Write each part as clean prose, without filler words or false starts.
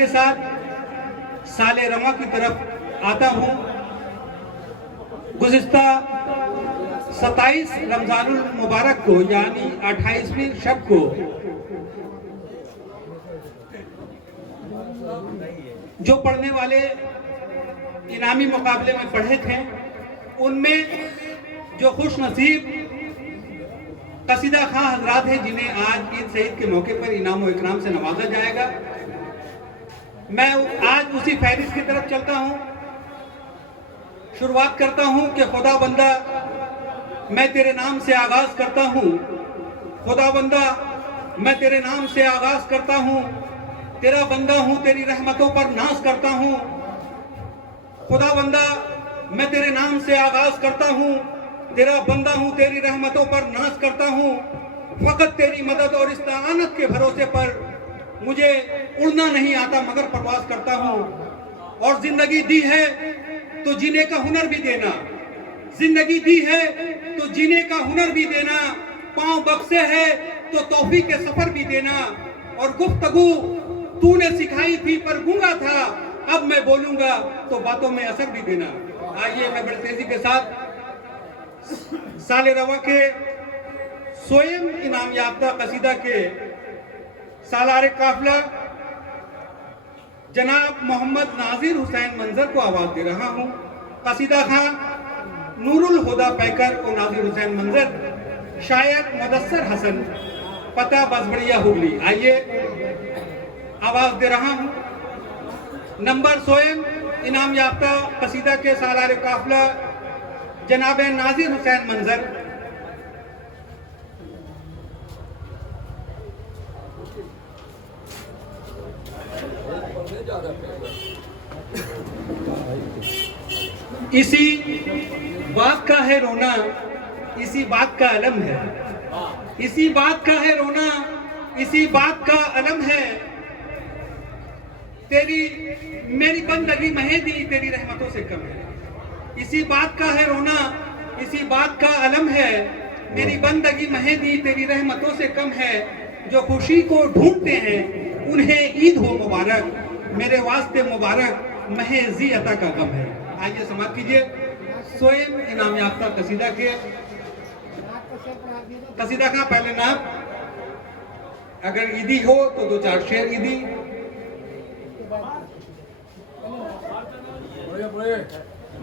के साथ साले रवा की तरफ आता हूं। गुज़िश्ता 27 रमजानुल मुबारक को यानी 28वीं शब को जो पढ़ने वाले इनामी मुकाबले में पढ़े थे, उनमें जो खुश नसीब कसीदा खां हजरात हैं जिन्हें आज ईद सईद के मौके पर इनाम व इकराम से नवाजा जाएगा, मैं आज उसी फहरिस्त की तरफ चलता हूं। शुरुआत करता हूं कि खुदा बंदा मैं तेरे नाम से आगाज करता हूं, खुदा बंदा मैं तेरे नाम से आगाज करता हूं, तेरा बंदा हूं तेरी रहमतों पर नाज करता हूं। खुदा बंदा मैं तेरे नाम से आगाज करता हूं, तेरा बंदा हूं तेरी रहमतों पर नाज करता हूं। फकत तेरी मदद और इस्ताअनत के भरोसे पर मुझे उड़ना नहीं आता मगर परवाज करता हूं। और जिंदगी दी है तो जीने का हुनर भी देना, जिंदगी दी है तो जीने का हुनर भी देना, पांव बख्शे है तो तौफीक के सफर भी देना। और गुफ्तगू तूने सिखाई थी पर गूंगा था, अब मैं बोलूंगा तो बातों में असर भी देना। आइए मैं बड़ी तेजी के साथ साले रवा के स्वयं इनाम याफ्ता कसीदा के सालारे काफिला जनाब मोहम्मद नाजिर हुसैन मंजर को आवाज दे रहा हूं। कसीदा खां नूरुल हुदा पैकर और नाजिर हुसैन मंजर, शायर मुदस्सर हसन, पता बसबड़िया हुगली। आइए आवाज दे रहा हूं। नंबर स्वयं इनाम याफ्ता कसीदा के सालारे काफिला जनाब नाजिर हुसैन मंजर। इसी बात का है रोना, इसी बात का अलम है, इसी बात का है रोना, इसी बात का अलम है। तेरी मेरी बंदगी महेदी तेरी रहमतों से कम है। इसी बात का है रोना, इसी बात का अलम है, मेरी बंदगी महेदी तेरी रहमतों से कम है। जो खुशी को ढूंढते हैं उन्हें ईद हो मुबारक, मेरे वास्ते मुबारक महे जी अता का गम है। आइए समाप्त कीजिए स्वयं इनाम याफ्ता कसीदा के कसीदा का पहले नाम, अगर ईदी हो तो दो चार शेर ईदी।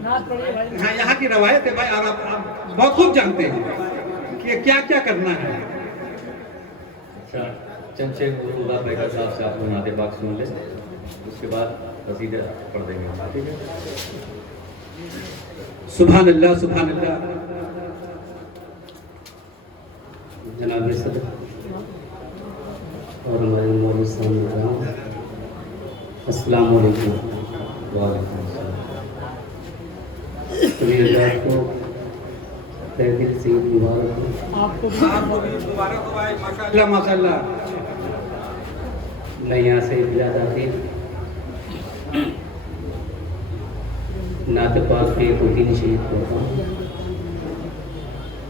हाँ, यहाँ की रवायत है भाई, और आप बहुत खूब जानते हैं कि क्या क्या करना है। अच्छा, चंद शेर पैकर साहब से आप लोग नाते पाक सुन लें, उसके बाद कसीदा पढ़ देंगे, ठीक है। सुभान अल्लाह सुभान अल्लाह। जनाब सदर और हमारे मौलवी साहब, अस्सलाम वालेकुम। वालेकुम अस्सलाम। को तहदील से मुबारक हो। आपको भी मुबारक हो भाई, माशाअल्लाह माशाअल्लाह। मैं यहाँ से ज़्यादा थी नात पाक के तो दिन शहीद होता हूँ।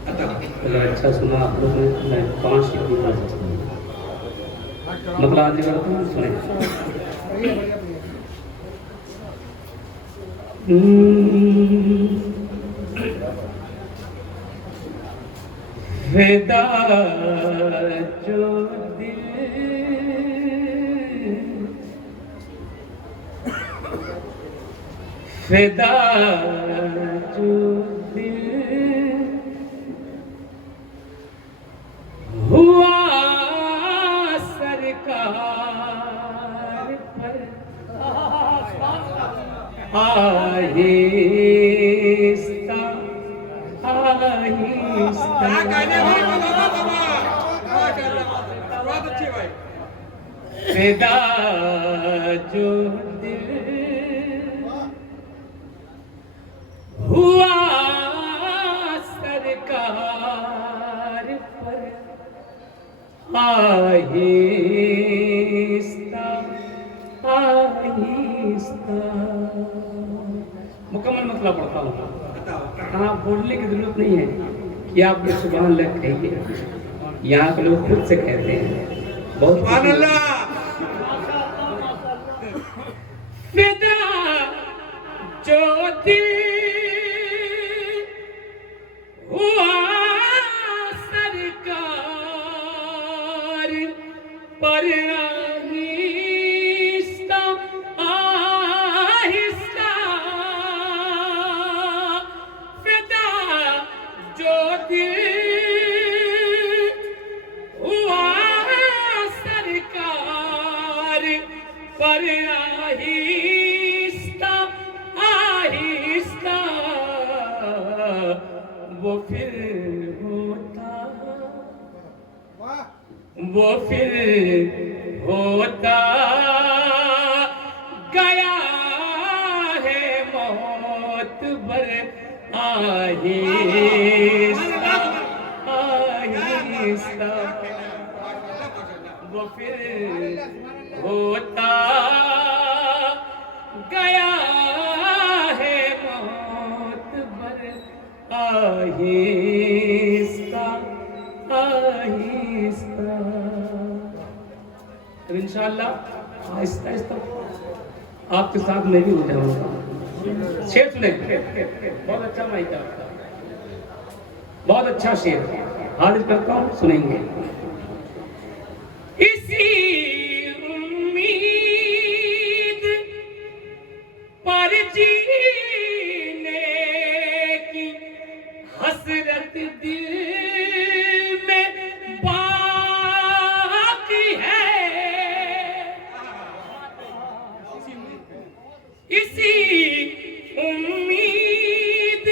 अगर अच्छा सुना आप लोग ने, मैं 5 शेर भी पढ़ सकता हूँ, मतलब आज करता हूँ, सुने। वेदा जो दिल वेदा जो दिल हुआ सरकार पर आहिस्ता आहिस्ता। वेदा जो दिल हुआ सरकार पर आहिस्ता आहिस्ता। मुकम्मल मतलब पढ़ता हूँ, हाँ बोलने की जरूरत नहीं है कि आप लोग सुभान अल्लाह कहिए, यहाँ के लोग खुद से कहते हैं। बहुत सुभान अल्लाह। फिदा जो दिल हुआ सरकार पर आहिस्ता आहिस्ता फिदा जो दिल हुआ सरकार पर आहिस्ता आहिस्ता वो फिर होता गया है मौत पर आहिस्ता आहिस्ता वो फिर होता गया है मौत पर आहिस्ता आहिस्ता। तो इंशाअल्लाह आहिस्ता आहिस्ता आपके साथ मैं भी हो जाऊंगा। शेर सुने, बहुत अच्छा माइक है आपका, बहुत अच्छा शेर हाजिर करता हूँ, सुनेंगे। इसी उम्मीद पर जीने की हसरत दिल में बाकी है, इसी उम्मीद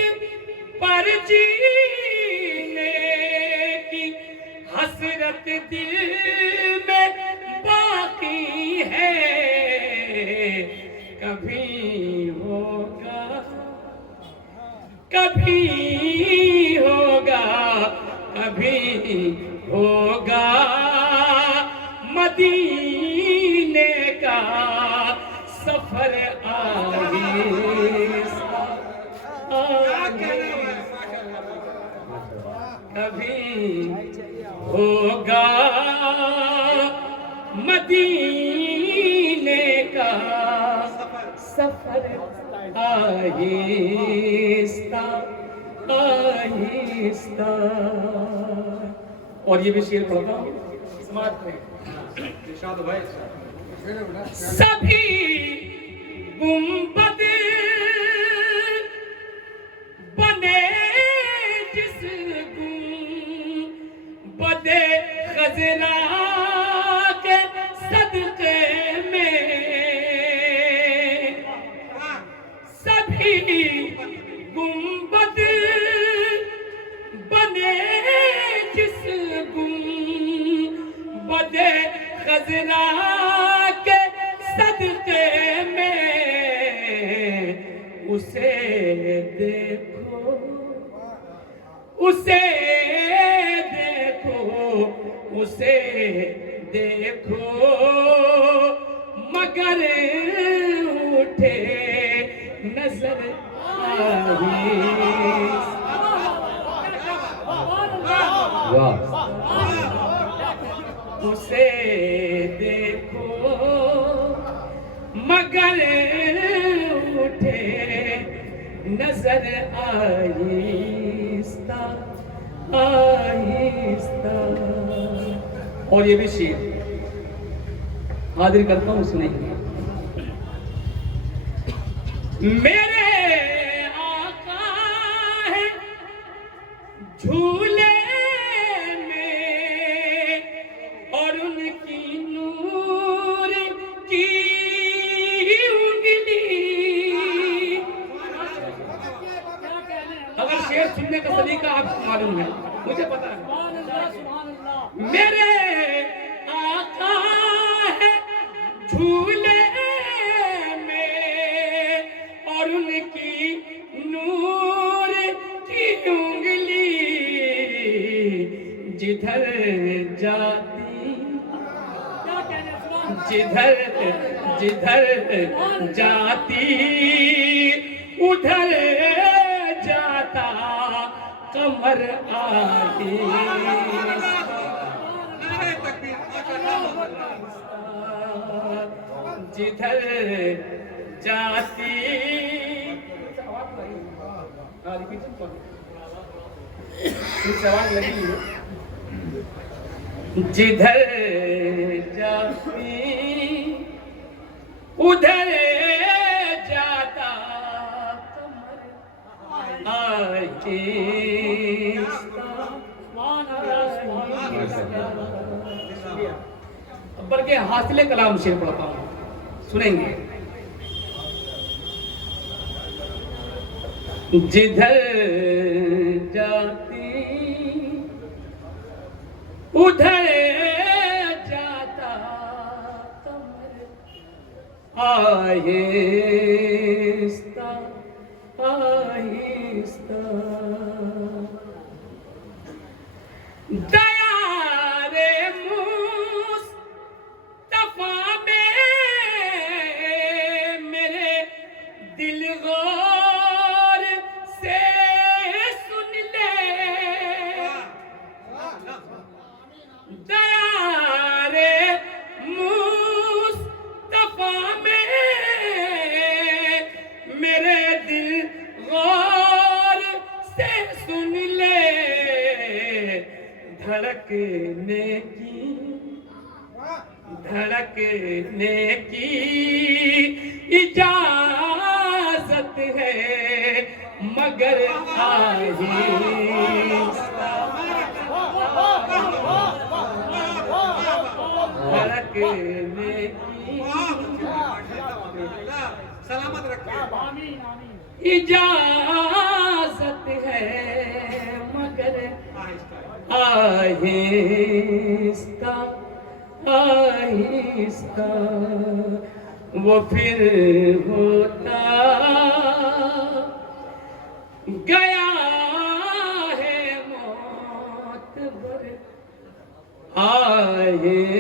पर जीने की हसरत दिल में बाकी है। कभी होगा कभी होगा कभी होगा मदीने का सफर आहिस्ता कभी होगा मदीने का सफर आहिस्ता आहिस्ता। और ये भी शेर पढ़ता हूँ समाज में। सभी गुंबद बने जिस गुंबदे खजरा के सदके में, सभी गुंबद बने जिस गुंबदे खजरा के सदके में, उसे देखो उसे देखो उसे देखो मगर उठे नजर वाह, उसे देखो मगर उठे नजर आहिस्ता आहिस्ता। और ये भी शेर हाजिर करता हूँ, सुनेंगे। मेरे आका है झूले में और उनकी नूर की उंगली। अगर शेर सुनने का सलीका आपको मालूम है, मुझे पता है। मेरे आका है झूले में और उनकी नूर की उंगली, जिधर जाती जिधर जिधर जाती उधर जाता कमर जिधर जाती सवाल लगी है। जिधर जाती उधर जाता कमर बर के हासिले कलाम शेर पढ़ता हूँ, सुनेंगे। जिधर जाती उधर जाता कमर आहिस्ता आहिस्ता। दया रे मुस्तफा में मेरे दिल गौर से सुन ले। दया रे मुस्तफा में मेरे दिल गौर से सुन ले। धड़कने की इजाजत है मगर आहिस्ता। धड़कने की सलामत रखिए। इजाजत है मगर आहिस्ता आहिस्ता। वो फिर होता गया है मौत बर आहिस्ता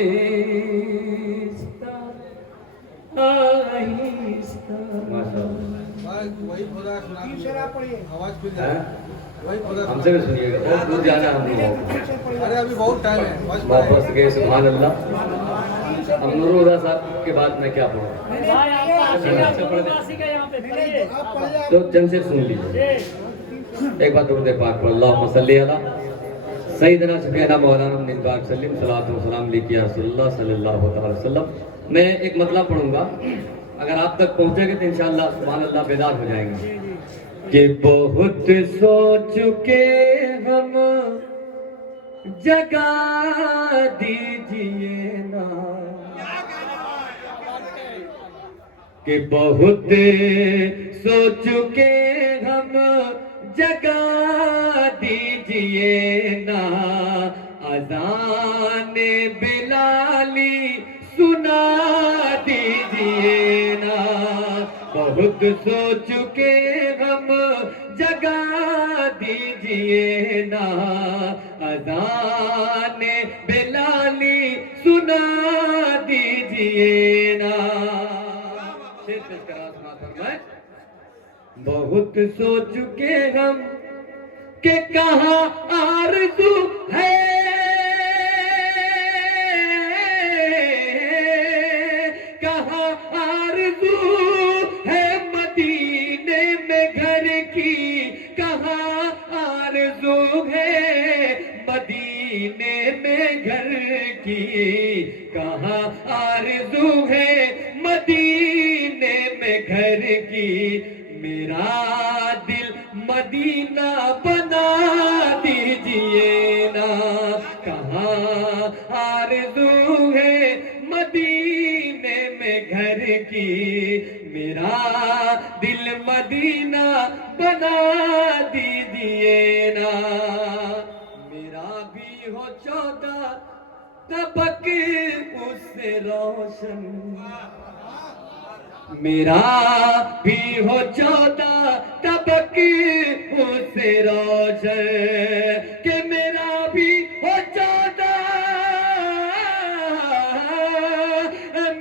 आहिस्ता। वही खुदा आवाज खुल हाँ? जाए। वही खुदा हमसे भी सुनिएगा, बहुत दूर जाना है हम लोगों को। अरे अभी बहुत टाइम है, बस वापस गए, सुभान अल्लाह। हम नूरुल्लाह साहब के बाद मैं क्या पढ़ूँ? तो जन से सुन लीजिए एक बार दुरूद पाक पढ़। अल्लाहुम्मा सल्ली अला सय्यिदना शफीअना मौलाना निबाक सल्लिम सलातो व सलाम अलैका या रसूलुल्लाह सल्लल्लाहु अलैहि वसल्लम। मैं एक मतलब पढ़ूंगा, अगर आप तक पहुंचेंगे तो इंशाअल्लाह सुभान अल्लाह बेदार हो जाएंगे। कि बहुत सो चुके हम जगा दीजिए ना। कि बहुत सो चुके हम जगा दीजिए ना। अज़ान बिलाली सुना दीजिए ना। बहुत सो चुके हम जगा दीजिए ना। अज़ान बिलाली सुना दीजिए ना। बहुत सो चुके हम कि कहाँ आरज़ू है। कहाँ आरज़ू है मदीने में घर की। कहाँ आरज़ू है मदीने में घर की। कहाँ आरज़ू है मदीने में घर की। मेरा दिल मदीना बना दीजिए ना। कहाँ आरज़ू है मदीने में घर की। मेरा दिल मदीना बना दीजिए ना। मेरा भी हो 14 तबक उससे रोशन। मेरा भी हो 14 तबक उससे रोशन। कि मेरा भी हो 14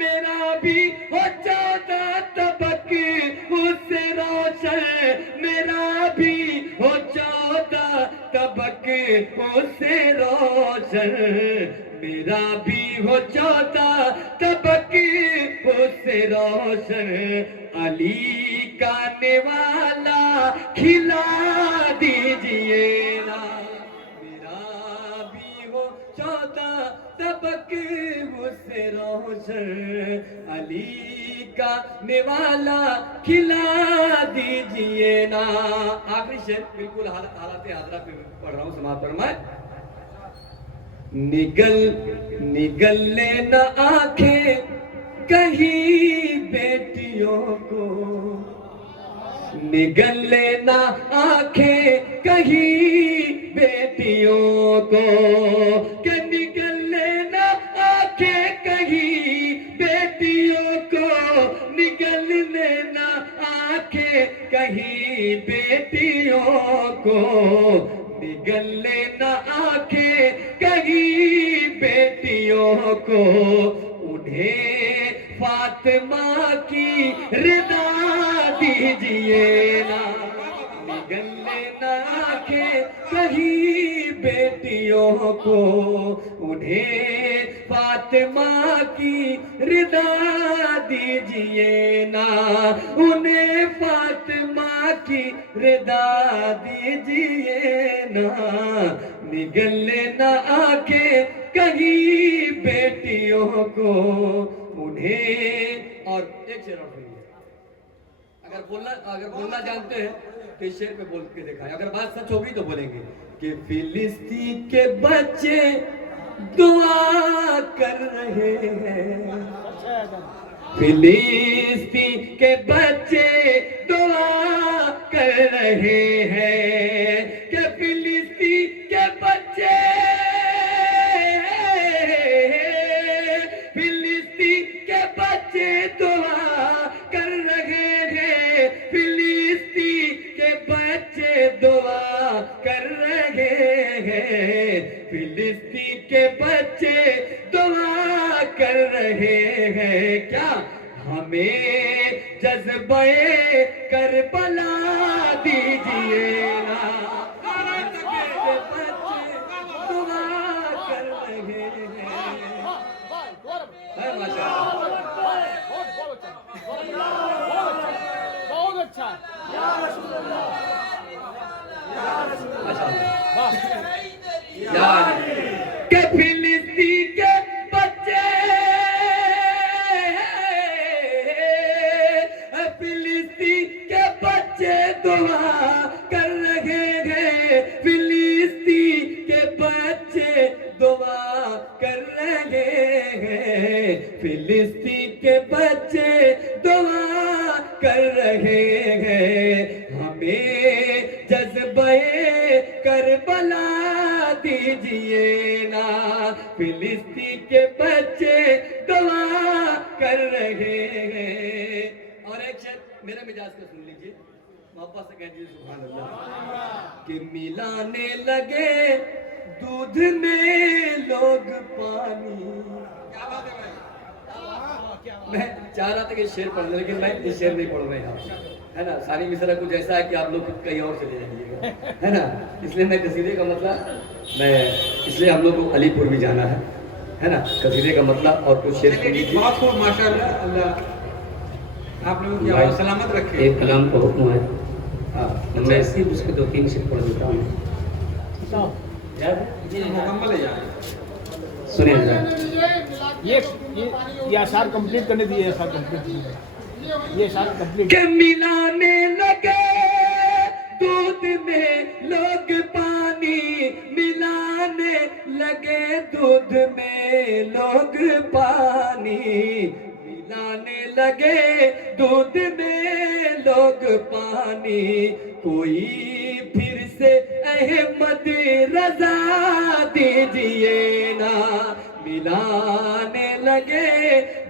मेरा भी हो 14 तबक उससे रोशन। मेरा भी हो 14 तबक उससे रोशन। मेरा भी हो 14 तबक उससे अली का नेवाला खिला दीजिए ना, मेरा भी हो 14 तबक उससे रोशन, अली का नेवाला खिला दीजिए ना। आखिरी शेर बिल्कुल हालात हाजरा पे पढ़ रहा हूँ, समाप्त पर मैं। निगल लेना आंखें कहीं बेटियों को, निगल लेना आंखें कहीं बेटियों को, कि निगल लेना आंखें कहीं बेटियों को, निगल लेना आंखें कहीं बेटियों को, निगल लेना आंखें कहीं बेटियों को, उन्हें फातिमा की रिदा दीजिए ना, निगल लेना आंखें कहीं बेटियों को, उन्हें फातिमा की रिदा दीजिए ना, उन्हें फातिमा की रिदा दीजिए ना, निगल लेना आंखें कहीं बेटियों को, उन्हें। और एक शेर और सुनिए, अगर बोलना जानते हैं तो इस शेर पे बोल के दिखाएं, अगर बात सच होगी तो बोलेंगे कि फिलिस्तीन के बच्चे दुआ कर रहे हैं, फिलिस्तीन के बच्चे दुआ कर रहे हैं, कि फिलिस्तीन के बच्चे, फिलिस्तीन के बच्चे दुआ कर रहे हैं, फिलिस्तीन के बच्चे दुआ कर रहे हैं, फिलिस्तीन के बच्चे दुआ कर रहे हैं। क्या हमें जज्बे करबला दीजिए ना, के बच्चे दुआ कर रहे हैं। बहुत अच्छा। के फिलिस्तीन के बच्चे, फिलिस्तीन के बच्चे दुआ कर रहे हैं, फिलिस्तीन के बच्चे दुआ कर रहे हैं, फिलिस्तीन के बच्चे दुआ कर रहे हैं, हमें जज्बे करबला दीजिए ना, फिलिस्तीन के बच्चे दुआ कर रहे हैं। और एक शेर मेरे मिजाज का सुन लीजिए, मोहब्बत से कह दीजिए सुभान अल्लाह। कि मिलाने लगे दूध में लोग पानी, क्या बात है भाई, मैं चाह रहा था कि शेर पढ़ लें, लेकिन मैं इस शेर नहीं पढ़ रहे हैं, है ना। सारी मिसरा कुछ ऐसा है कि आप लोग कहीं और चले जाइएगा, है ना। इसलिए मैं कसीदे का मतलब इसलिए हम लोग को अलीपुर भी जाना है ना। कसीदे का मतलब और कुछ शेर सुन लीजिए। बहुत खूब माशाअल्लाह, अल्लाह आप लोगों की आवाज़ सलामत रखे। एक कलाम का हुक्म है, मैं सिर्फ उसके 2-3 शेर पढ़ देता हूँ, मुकम्मल है यार। सुनिए जरा। ये आसार कंप्लीट करने दिए, आसार कंप्लीट, ये आसार कंप्लीट। के मिलाने लगे दूध में लोग पानी, मिलाने लगे दूध में लोग पानी, मिलाने लगे दूध में लोग पानी, कोई फिर से अहमद रजा दीजिए ना, मिलाने लगे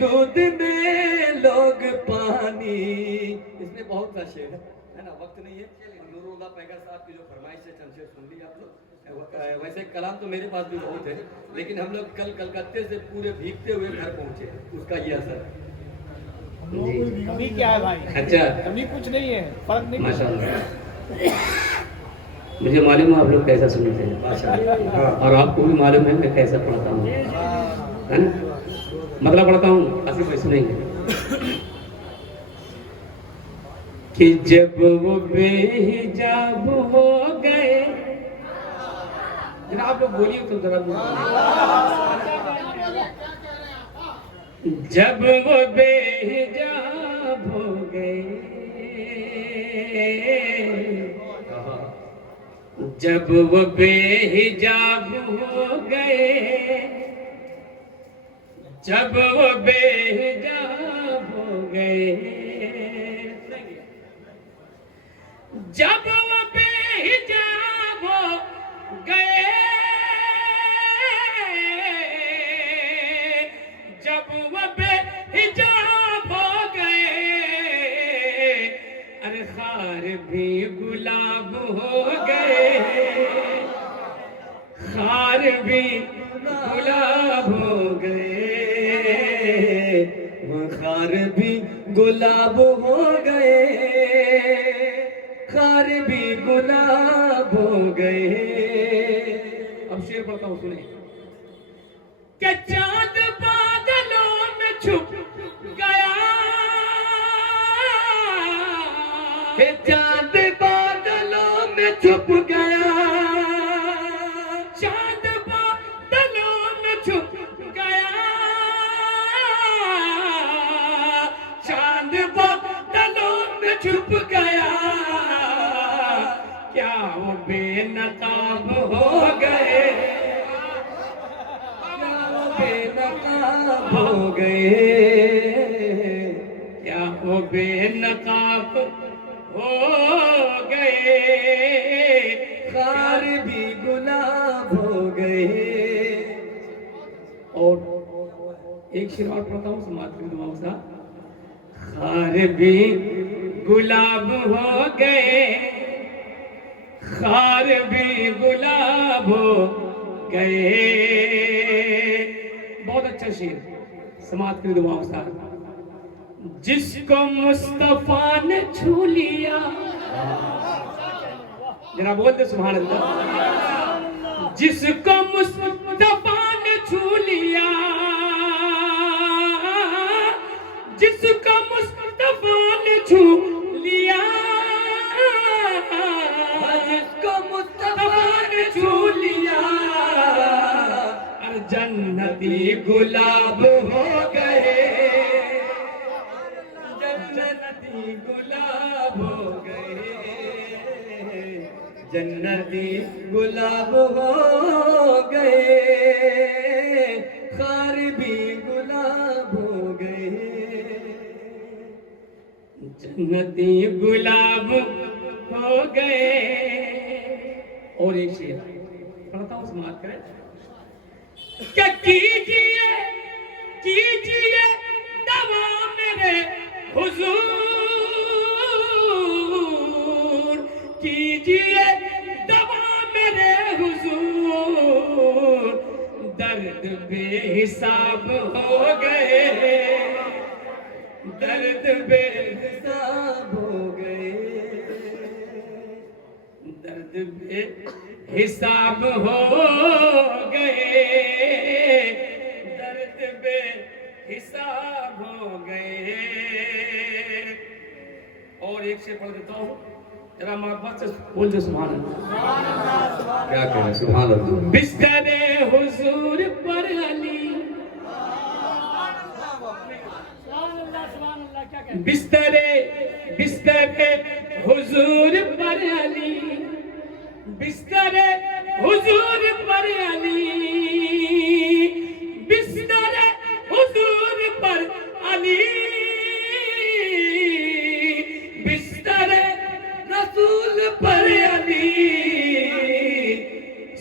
दूध में लोग पानी। इसमें बहुत सा शेर है ना, वक्त नहीं है। नूरुल्लाह पैगर साहब की जो फरमाइश है चंद शेर सुन ली आप लोग। वैसे कलाम तो मेरे पास भी बहुत है, लेकिन हम लोग कल कलकत्ते से पूरे भीगते हुए घर पहुंचे, उसका ये असर है। अभी क्या है भाई? अच्छा, अभी कुछ नहीं है, फर्क नहीं। माशाअल्लाह, मुझे मालूम है आप लोग कैसा सुनते हैं, और आपको भी मालूम है मैं कैसा पढ़ता हूँ, है ना। मतलब पढ़ता हूँ, ऐसे वैसे नहीं है। कि जब वो बेहिजाब हो गए, जरा आप लोग बोलिए तो जरा जब वो बेहिजाब हो गए, जब वो बेहिजाब हो गए, जब वो बेहिजाब हो गए, जब वो बेहिजाब हो गए, जब वो बेहिजाब हो गए, अरे खार भी गुलाब हो गए, खार भी गुलाब हो गए, वो खार भी गुलाब हो गए, खार भी गुलाब हो गए। अब शेर पढ़ता हूं, सुने। कि चांद बादलों में छुप गया, कि चांद बादलों में छुप गया, चांद बादलों में छुप गया, चांद बादलों में छुप गया, क्या वो बेनकाब हो गए, क्या वो बेनकाब हो गए, क्या वो बेनकाब हो गए, खार भी गुलाब हो गए। और एक शेर और पढ़ता हूँ, समाज की दुआओं सा। खार भी गुलाब हो गए, खार भी गुलाब हो गए। बहुत अच्छा शेर, समाज की दुआओं सा। जिसको मुस्तफा ने छू लिया, जरा बोलते सुभान अल्लाह। जिसको मुस्तफा ने छू लिया, जिसको मुस्तफा ने छू लिया, जिसको मुस्तफा ने छू लिया, जन्नती गुलाब हो गए, जन्नती गुलाब हो गए, जन्नती गुलाब हो गए, खार भी गुलाब हो गए, जन्नती गुलाब हो गए। और एक शेर पढ़ता हूँ, समाप्त करें। क्या कीजिए कीजिए दवा मेरे हुजूर, कीजिए दवा मेरे हुजूर, दर्द बेहिसाब हो गए, दर्द बेहिसाब हो गए, दर्द बेहिसाब हो गए, दर्द बेहिसाब हो गए। और एक से पढ़ देता हूँ, जरा मोहब्बत से बोल दे सुभान अल्लाह। क्या कहें, सुभान अल्लाह। बिस्तरे हुजूर पर अली, बिस्तरे बिस्तरे हुजूर पर अली, बिस्तरे हुजूर पर अली, बिस्तरे हुजूर पर अली, बिस्तरे रसूल पर अली,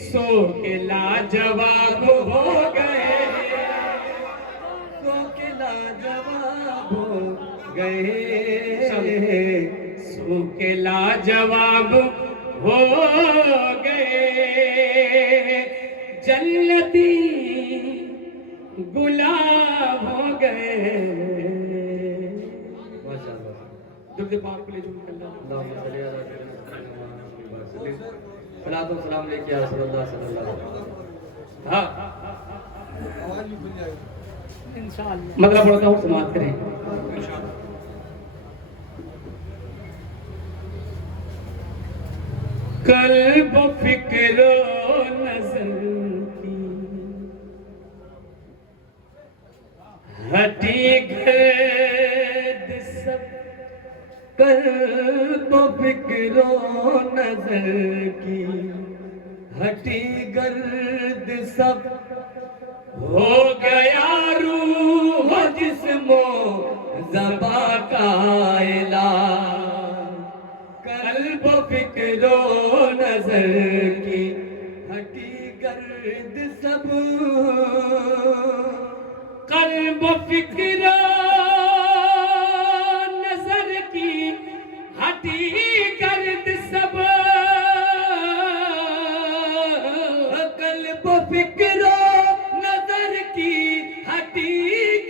सो के लाजवाब हो गए, सो के लाजवाब हो गए, सो के लाजवाब हो गए, जन्नती गुलाब हो गए। दुर्द पाक के लिए जो निकलना, सलाम लेके आ सल्लल्लाहु अलैहि वसल्लम। हाँ मतलब पढ़ता हूँ, समाप्त करें। कल्ब फिक्रो नजर की हटी गर्द सब, कल्ब फिक्रो नजर की हटी गर्द सब, हो गया रूह जिस्मो ज़बा का इलाज। कल्ब फिक्रो नजर की हटी गर्द सब, कल्ब फिक्रो नजर की हटी गर्द सब, कल्ब फिक्रो नजर की हटी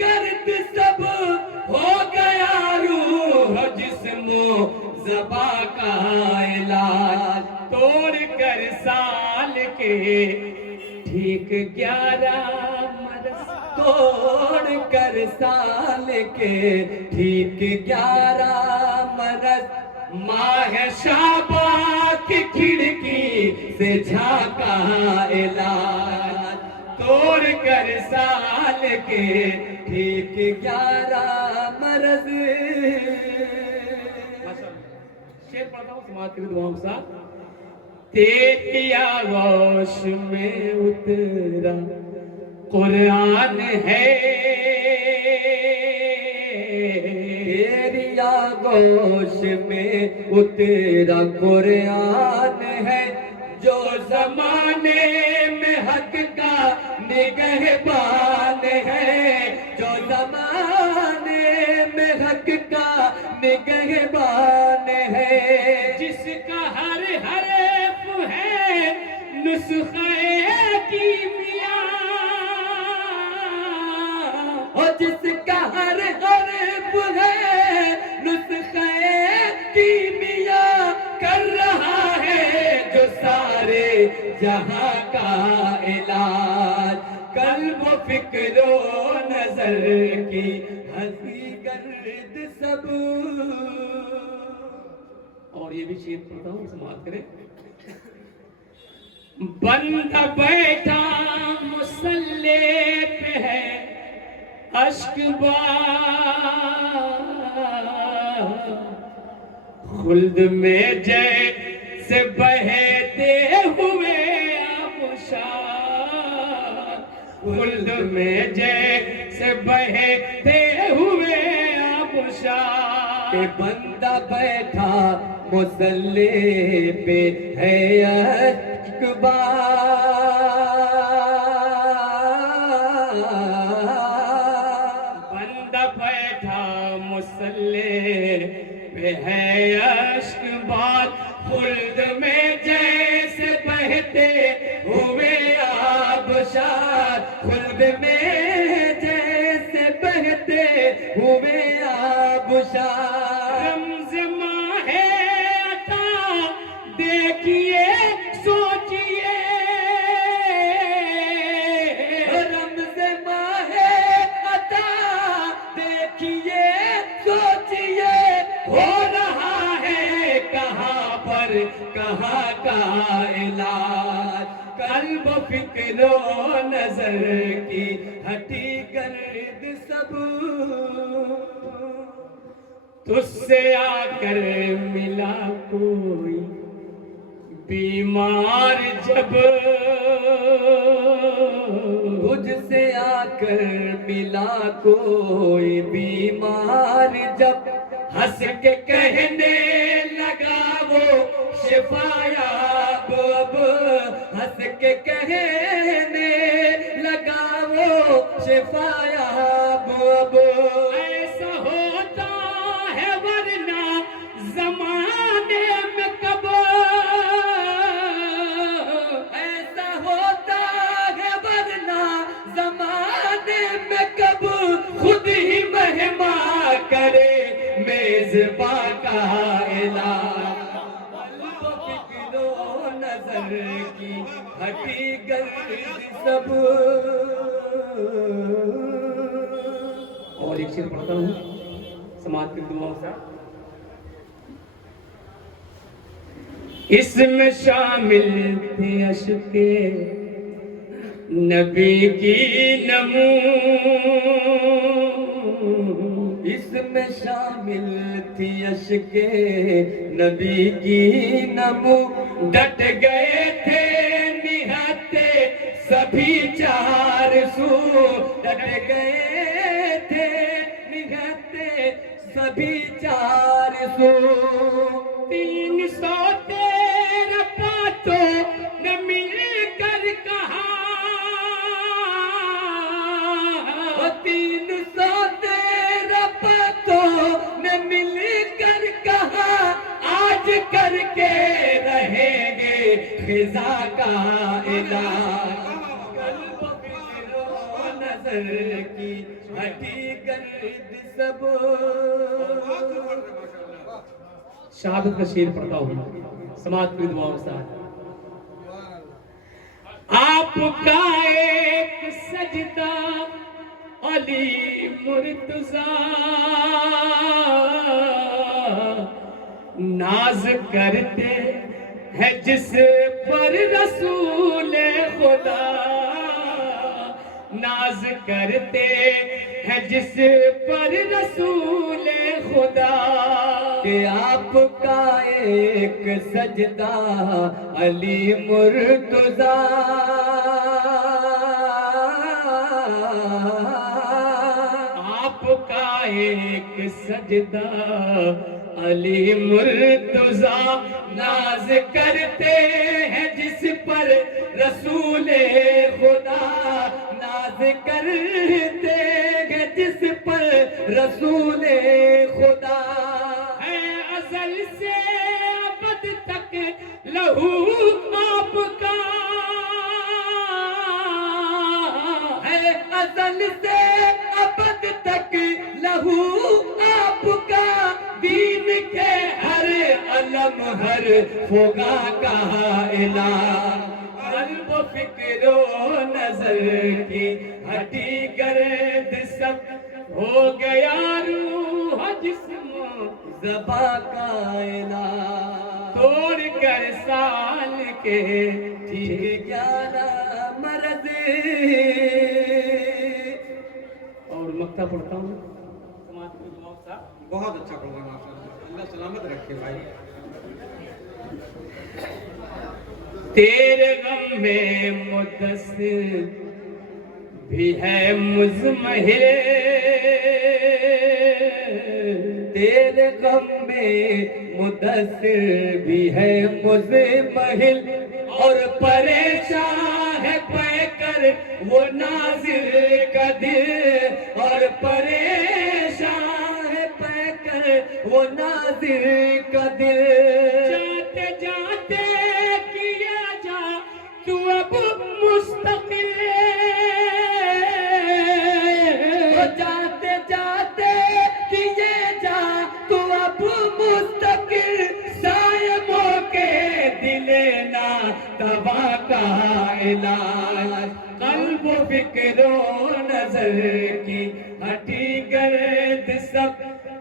गर्द सब, हो गया रूह जिस्मो ज़बा का इलाज। तोड़ कर साल के ठीक 11 मरस, तोड़ कर साल के ठीक 11 मरस, माह शाबा की खिड़की से झांका इलाज। तोड़ कर साल के ठीक 11 मरज। शेर पढ़ता हूँ समाज की दुआओं के साथ। तेरी आगोश में उतरा कुरान है, तेरी आगोश में उतरा कुरान है, जो जमाने में हक का निगहबान है, जो जमाने में हक का निगहबान है, जिसका हर हरफ है नुस्खे कीमिया, और जिसका हर हरफ है नुस्खे कीमिया, कर रहा है जो सारे जहां का इलाज। कल्ब फिक्रो नजर की हंसी गर्द सब। और ये भी शेर पढ़ता हूँ समाप्त करें। बंदा बैठा मुसल्ले पे है अश्क खुल्द में जैसे बहते हुए आबशार, खुल्द में जैसे बहते हुए आबशार। के बंदा बैठा मुसल्ले पे है बंदा बैठा मुसल्ले पे है अश्कबार, खुल्द में जैसे बहते हुए आबशार, खुल्द में जैसे बहते हुए आबशार। रमज़ माहे अता देखिए सोचिए, रमज़ माहे अता देखिए सोचिए, हो रहा है कहाँ पर कहाँ का इलाज। कल्ब फिक्रो नजर की हटी गर्द सब। तुझसे आकर मिला कोई बीमार जब, तुझसे आकर मिला कोई बीमार जब, हंस के कहने लगा वो शिफायाब अब, हंस के कहने लगा वो शिफायाब अब। ऐसा होता है वरना जमाने में कब, ऐसा होता है वरना जमाने में कब, खुद ही मेहमा करे मेजबा का इलाज। फिक्रो नजर की हटी गर्द सब। और एक शेर पढ़ता हूँ समाज की दुआओं से। इसमें शामिल थे अश्के नबी की नमू, इसमें शामिल थी अश्के नबी की नमू, डट गए थे निहत्ते सभी चार सू, डट गए थे निहत्ते सभी 400। 313 पातों ने मिलकर कहा, 313 पातों ने मिलकर कहा, आज करके रहेंगे खिजा का इलाज, नजर की हटी गर्द सब। शहादत का शेर पढ़ता हूँ समाज की दुआओं के साथ। आपका एक सजदा अली मुर्तजा, नाज करते हैं जिस पर रसूल खुदा, नाज करते हैं जिस पर रसूल खुदा, कि आपका एक सजदा अली मुर्तजा, आपका एक सजदा अली मुर्तजा, नाज करते हैं जिस पर रसूल खुदा, नाज करते हैं जिस पर रसूल खुदा, है अज़ल से अबद तक लहू आपका, है अज़ल से अबद तक लहू आपका, दीन के हर अलम हर फोगा का इलाज, कल्ब फिक्रो नजर की हटी गर्द सब, हो गया रूह जिस्म ज़बा का इलाज, तोड़ कर साल के ठीक 11 मर्द। और मक्ता पढ़ता हूँ समाज की दुआओं का। बहुत अच्छा प्रोग्राम आपका, अल्लाह सलामत रखे भाई। तेरे गम में मुदस्सिर भी है मुज़महिर, तेरे गम में मुदस्सिर भी है मुज़महिल, और परेशान है पैकर वो नाज़िर का दिल, और परेशान है पैकर वो नाज़िर का दिल, जाते जाते किया जा तू अब मुस्तकिल, जाते जाते किए जा तू अब मुस्तकिल, सायमों के दिले ना तबा का इलाज, कल्ब फिक्रो नजर की हटी गर्द सब,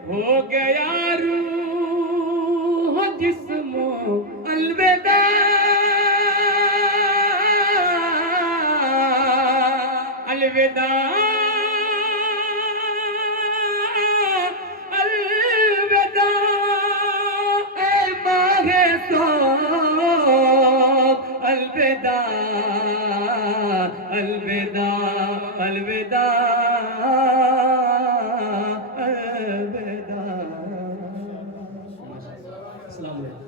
हो गया रूह जिस्मो अलविदा, अलविदा अलविदा, ए माहे सोब अलविदा, अलविदा, अलविदा, अलविदा। अस्सलाम वालेकुम।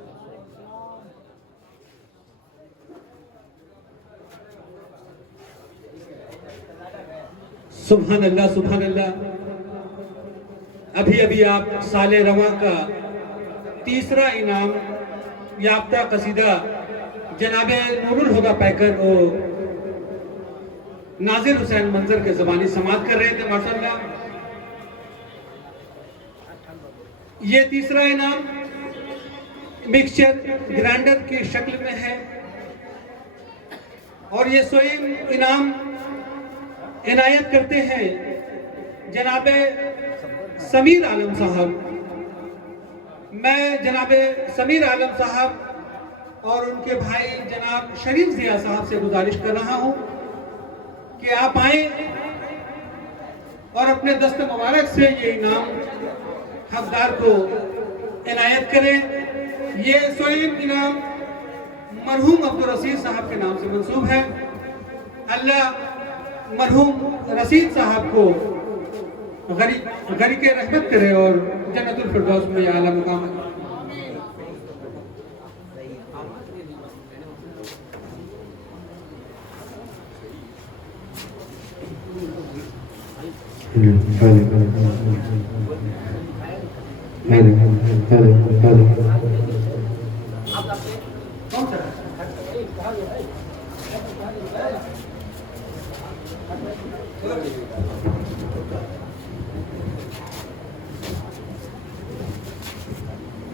सुभान अल्लाह, सुभान अल्लाह। अभी अभी आप साले रवा का तीसरा इनाम याफ्ता कसीदा जनाबे नूरुल हुदा पैकर और नाजिर हुसैन मंजर के ज़बानी समात कर रहे थे माशाअल्लाह। ये तीसरा इनाम मिक्सचर ग्राइंडर की शक्ल में है, और ये स्वयं इनाम इनायत करते हैं जनाबे समीर आलम साहब। मैं जनाबे समीर आलम साहब और उनके भाई जनाब शरीफ जिया साहब से गुजारिश कर रहा हूं कि आप आए और अपने दस्त मुबारक से ये इनाम हकदार को इनायत करें। ये स्वयं इनाम मरहूम अब्दुल रसीद साहब के नाम से मंसूब है। अल्लाह मरहूम रसीद साहब को गरीक रहमत करे और जन्नतुल फिरदौस में आला मुकाम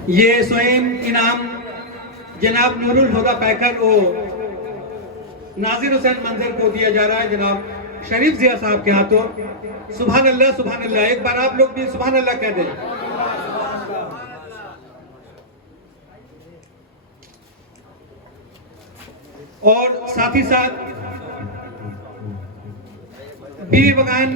ये स्वयं इनाम जनाब नूरुल हुदा पैकर ओ नाजिर हुसैन मंजर को दिया जा रहा है जनाब शरीफ जिया साहब के हाथों। सुभान अल्लाह सुभान अल्लाह। एक बार आप लोग भी सुभान अल्लाह कह दें। और साथ ही साथ बीर बगान